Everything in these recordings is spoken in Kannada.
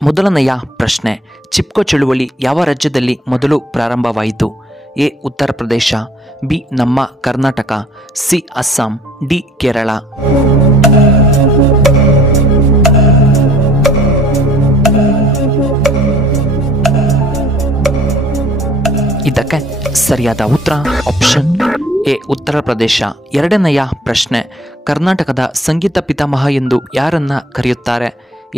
ಮೊದಲನೆಯ ಪ್ರಶ್ನೆ, ಚಿಪ್ಕೋ ಚಳುವಳಿ ಯಾವ ರಾಜ್ಯದಲ್ಲಿ ಮೊದಲು ಪ್ರಾರಂಭವಾಯಿತು? ಎ ಉತ್ತರ ಪ್ರದೇಶ, ಬಿ ನಮ್ಮ ಕರ್ನಾಟಕ, ಸಿ ಅಸ್ಸಾಂ, ಡಿ ಕೇರಳ. ಇದಕ್ಕೆ ಸರಿಯಾದ ಉತ್ತರ ಆಪ್ಷನ್ ಎ ಉತ್ತರ ಪ್ರದೇಶ. ಎರಡನೆಯ ಪ್ರಶ್ನೆ, ಕರ್ನಾಟಕದ ಸಂಗೀತ ಪಿತಾಮಹ ಎಂದು ಯಾರನ್ನ ಕರೆಯುತ್ತಾರೆ?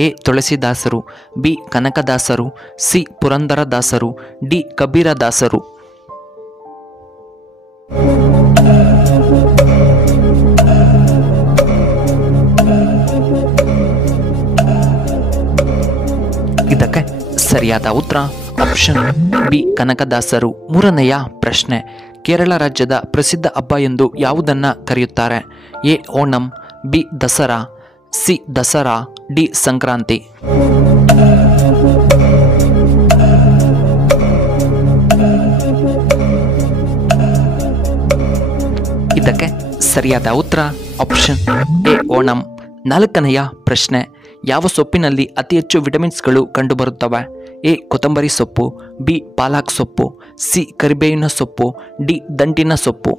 ಎ ತುಳಸಿದಾಸರು, ಬಿ ಕನಕದಾಸರು, ಸಿ ಪುರಂದರದಾಸರು, ಡಿ ಕಬೀರದಾಸರು. ಇದಕ್ಕೆ ಸರಿಯಾದ ಉತ್ತರ ಆಪ್ಷನ್ ಬಿ ಕನಕದಾಸರು. ಮೂರನೆಯ ಪ್ರಶ್ನೆ, ಕೇರಳ ರಾಜ್ಯದ ಪ್ರಸಿದ್ಧ ಹಬ್ಬ ಎಂದು ಯಾವುದನ್ನ ಕರೆಯುತ್ತಾರೆ? A Onam, B Dasara, C Dasara, D Sankranti. ಇದಕ್ಕೆ ಸರಿಯಾದ ಉತ್ತರ ಆಪ್ಷನ್ ಎ ಓಣಂ. ನಾಲ್ಕನೆಯ ಪ್ರಶ್ನೆ, ಯಾವ ಸೊಪ್ಪಿನಲ್ಲಿ ಅತಿ ಹೆಚ್ಚು ವಿಟಮಿನ್ಸ್ಗಳು ಕಂಡುಬರುತ್ತವೆ? ಎ ಕೊತ್ತಂಬರಿ ಸೊಪ್ಪು, ಬಿ ಪಾಲಕ್ ಸೊಪ್ಪು, ಸಿ ಕರಿಬೇವಿನ ಸೊಪ್ಪು, ಡಿ ದಂಟಿನ ಸೊಪ್ಪು.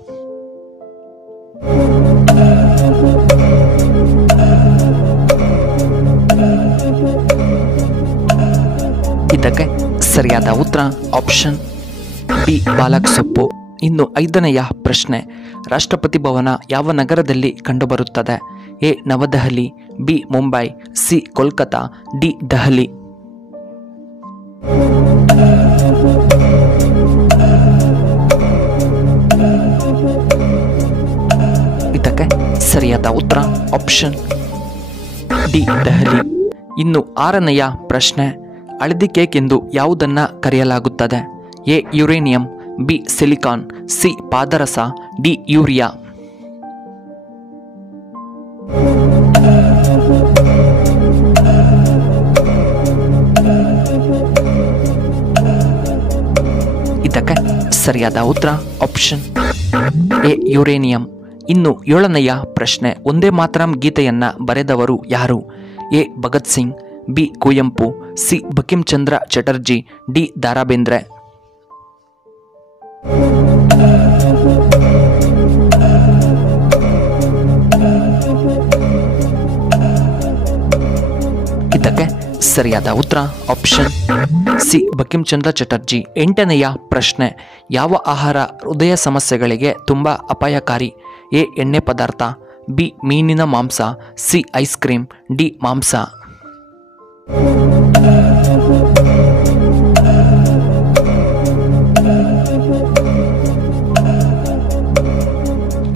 ಇದಕ್ಕೆ ಸರಿಯಾದ ಉತ್ತರ ಆಪ್ಷನ್ ಬಿ ಪಾಲಕ್ ಸೊಪ್ಪು. ಇನ್ನು ಐದನೆಯ ಪ್ರಶ್ನೆ, ರಾಷ್ಟ್ರಪತಿ ಭವನ ಯಾವ ನಗರದಲ್ಲಿ ಕಂಡುಬರುತ್ತದೆ? A New Delhi, B Mumbai, C Kolkata, D Delhi. ಇದಕ್ಕೆ ಸರಿಯಾದ ಉತ್ತರ ಆಪ್ಷನ್ ಡಿ ದೆಹಲಿ. ಇನ್ನು ಆರನೆಯ ಪ್ರಶ್ನೆ, ಹಳದಿ ಕೇಕ್ ಎಂದು ಯಾವುದನ್ನ ಕರೆಯಲಾಗುತ್ತದೆ? A uranium, B silicon, C ಪಾದರಸ, ಡಿ ಯೂರಿಯಾ. ಇದಕ್ಕೆ ಸರಿಯಾದ ಉತ್ತರ ಆಪ್ಷನ್ ಎ ಯುರೇನಿಯಂ. ಇನ್ನು ಏಳನೆಯ ಪ್ರಶ್ನೆ, ಒಂದೇ ಮಾತರಂ ಗೀತೆಯನ್ನ ಬರೆದವರು ಯಾರು? A Bhagat Singh, B Kuvempu, C Bankim Chandra Chatterjee, D ದಾರಾ ಬೇಂದ್ರೆ. ಇದಕ್ಕೆ ಸರಿಯಾದ ಉತ್ತರ ಆಪ್ಷನ್ ಸಿ ಬಂಕಿಂ ಚಂದ್ರ ಚಟರ್ಜಿ. ಎಂಟನೆಯ ಪ್ರಶ್ನೆ, ಯಾವ ಆಹಾರ ಹೃದಯ ಸಮಸ್ಯೆಗಳಿಗೆ ತುಂಬಾ ಅಪಾಯಕಾರಿ? ಎ ಎಣ್ಣೆ ಪದಾರ್ಥ, ಬಿ ಮೀನಿನ ಮಾಂಸ, ಸಿ ಐಸ್ ಕ್ರೀಮ್, ಡಿ ಮಾಂಸ.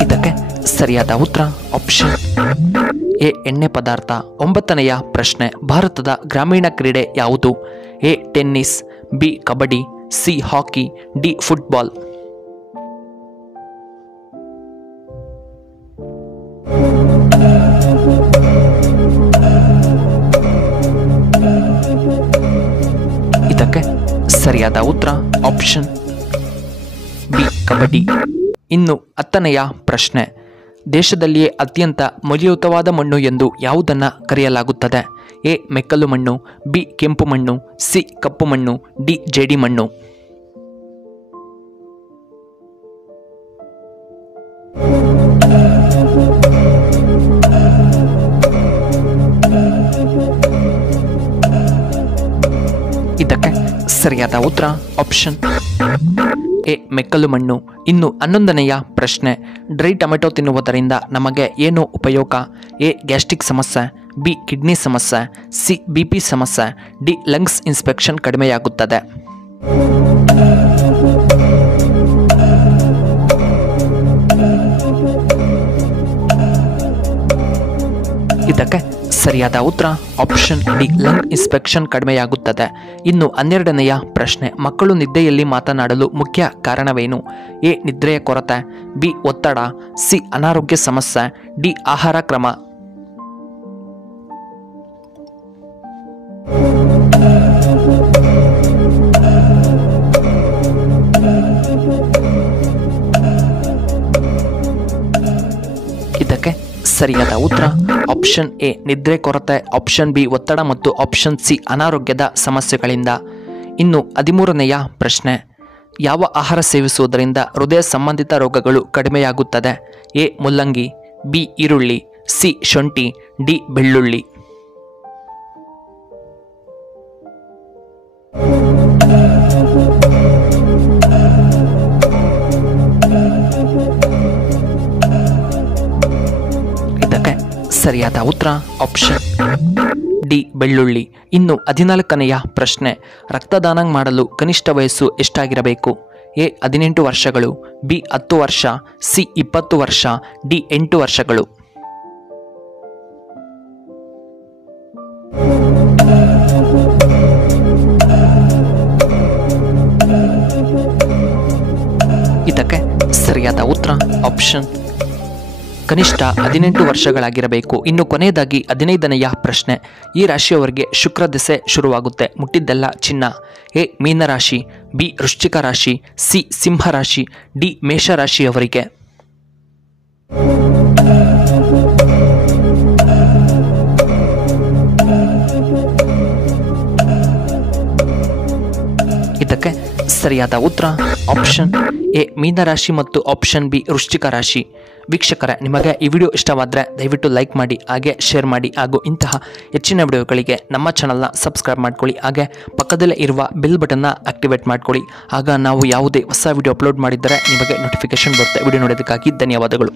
ಇದಕ್ಕೆ ಸರಿಯಾದ ಉತ್ತರ ಆಪ್ಷನ್ ಎ ಎಣ್ಣೆ ಪದಾರ್ಥ. ಒಂಬತ್ತನೆಯ ಪ್ರಶ್ನೆ, ಭಾರತದ ಗ್ರಾಮೀಣ ಕ್ರೀಡೆ ಯಾವುದು? A tennis, B kabaddi, C hockey, D football. ಇದಕ್ಕೆ ಸರಿಯಾದ ಉತ್ತರ ಆಪ್ಷನ್ ಬಿ ಕಬಡ್ಡಿ. ಇನ್ನು ಹತ್ತನೆಯ ಪ್ರಶ್ನೆ, ದೇಶದಲ್ಲಿಯೇ ಅತ್ಯಂತ ಮೌಲ್ಯಯುತವಾದ ಮಣ್ಣು ಎಂದು ಯಾವುದನ್ನು ಕರೆಯಲಾಗುತ್ತದೆ? ಎ ಮೆಕ್ಕಲು ಮಣ್ಣು, ಬಿ ಕೆಂಪು ಮಣ್ಣು, ಸಿ ಕಪ್ಪು ಮಣ್ಣು, ಡಿ ಜೇಡಿ ಮಣ್ಣು. ಇದಕ್ಕೆ ಸರಿಯಾದ ಉತ್ತರ ಆಪ್ಷನ್ ಎ ಮೆಕ್ಕಲು ಮಣ್ಣು. ಇನ್ನು 11ನೆಯ ಪ್ರಶ್ನೆ, ಡ್ರೈ ಟೊಮೆಟೊ ತಿನ್ನುವುದರಿಂದ ನಮಗೆ ಏನು ಉಪಯೋಗ? ಎ ಗ್ಯಾಸ್ಟ್ರಿಕ್ ಸಮಸ್ಯೆ, ಬಿ ಕಿಡ್ನಿ ಸಮಸ್ಯೆ, ಸಿ BP ಸಮಸ್ಯೆ, ಡಿ ಲಂಗ್ಸ್ ಇನ್ಫೆಕ್ಷನ್ ಕಡಿಮೆಯಾಗುತ್ತದೆ. ಇದಕ್ಕೆ ಸರಿಯಾದ ಉತ್ತರ ಆಪ್ಷನ್ ಡಿ ಲಂಗ್ ಇನ್ಫೆಕ್ಷನ್ ಕಡಿಮೆಯಾಗುತ್ತದೆ. ಇನ್ನು 12ನೆಯ ಪ್ರಶ್ನೆ, ಮಕ್ಕಳು ನಿದ್ದೆಯಲ್ಲಿ ಮಾತನಾಡಲು ಮುಖ್ಯ ಕಾರಣವೇನು? ಎ ನಿದ್ರೆಯ ಕೊರತೆ, ಬಿ ಒತ್ತಡ, ಸಿ ಅನಾರೋಗ್ಯ ಸಮಸ್ಯೆ, ಡಿ ಆಹಾರ ಕ್ರಮ. ಇದಕ್ಕೆ ಸರಿಯಾದ ಉತ್ತರ ಆಪ್ಷನ್ ಎ ನಿದ್ರೆ ಕೊರತೆ, ಆಪ್ಷನ್ ಬಿ ಒತ್ತಡ ಮತ್ತು ಆಪ್ಷನ್ ಸಿ ಅನಾರೋಗ್ಯದ ಸಮಸ್ಯೆಗಳಿಂದ. ಇನ್ನು 13ನೆಯ ಪ್ರಶ್ನೆ, ಯಾವ ಆಹಾರ ಸೇವಿಸುವುದರಿಂದ ಹೃದಯ ಸಂಬಂಧಿತ ರೋಗಗಳು ಕಡಿಮೆಯಾಗುತ್ತದೆ? ಎ ಮುಲ್ಲಂಗಿ, ಬಿ ಈರುಳ್ಳಿ, ಸಿ ಶುಂಠಿ, ಡಿ ಬೆಳ್ಳುಳ್ಳಿ. ಇದಕ್ಕೆ ಸರಿಯಾದ ಉತ್ತರ ಆಪ್ಷನ್ ಡಿ ಬೆಳ್ಳುಳ್ಳಿ. ಇನ್ನು 14ನೆಯ ಪ್ರಶ್ನೆ, ರಕ್ತದಾನ ಮಾಡಲು ಕನಿಷ್ಠ ವಯಸ್ಸು ಎಷ್ಟಾಗಿರಬೇಕು? ಎ 18 ವರ್ಷಗಳು, ಬಿ 10 ವರ್ಷ, ಸಿ 20 ವರ್ಷ, ಡಿ 8 ವರ್ಷಗಳು. ಇದಕ್ಕೆ ಸರಿಯಾದ ಉತ್ತರ ಆಪ್ಷನ್ ಕನಿಷ್ಠ 18 ವರ್ಷಗಳಾಗಿರಬೇಕು. ಇನ್ನು ಕೊನೆಯದಾಗಿ 15ನೆಯ ಪ್ರಶ್ನೆ, ಈ ರಾಶಿಯವರಿಗೆ ಶುಕ್ರ ದಶೆ ಶುರುವಾಗುತ್ತೆ, ಮುಟ್ಟಿದ್ದೆಲ್ಲ ಚಿನ್ನ. ಎ ಮೀನರಾಶಿ, ಬಿ ವೃಶ್ಚಿಕ ರಾಶಿ, ಸಿ ಸಿಂಹ ರಾಶಿ, ಡಿ ಮೇಷರಾಶಿಯವರಿಗೆ. ಇದಕ್ಕೆ ಸರಿಯಾದ ಉತ್ತರ ಆಪ್ಷನ್ ಎ ಮೀನರಾಶಿ ಮತ್ತು ಆಪ್ಷನ್ ಬಿ ವೃಶ್ಚಿಕ ರಾಶಿ. ವೀಕ್ಷಕರೇ, ನಿಮಗೆ ಈ ವಿಡಿಯೋ ಇಷ್ಟವಾದರೆ ದಯವಿಟ್ಟು ಲೈಕ್ ಮಾಡಿ, ಹಾಗೆ ಶೇರ್ ಮಾಡಿ, ಹಾಗೂ ಇಂತಹ ಹೆಚ್ಚಿನ ವಿಡಿಯೋಗಳಿಗೆ ನಮ್ಮ ಚಾನಲ್ನ ಸಬ್ಸ್ಕ್ರೈಬ್ ಮಾಡ್ಕೊಳ್ಳಿ. ಹಾಗೆ ಪಕ್ಕದಲ್ಲೇ ಇರುವ ಬೆಲ್ ಬಟನ್ನ ಆಕ್ಟಿವೇಟ್ ಮಾಡ್ಕೊಳ್ಳಿ. ಆಗ ನಾವು ಯಾವುದೇ ಹೊಸ ವಿಡಿಯೋ ಅಪ್ಲೋಡ್ ಮಾಡಿದ್ದರೆ ನಿಮಗೆ ನೋಟಿಫಿಕೇಶನ್ ಬರುತ್ತೆ. ವಿಡಿಯೋ ನೋಡೋದಕ್ಕಾಗಿ ಧನ್ಯವಾದಗಳು.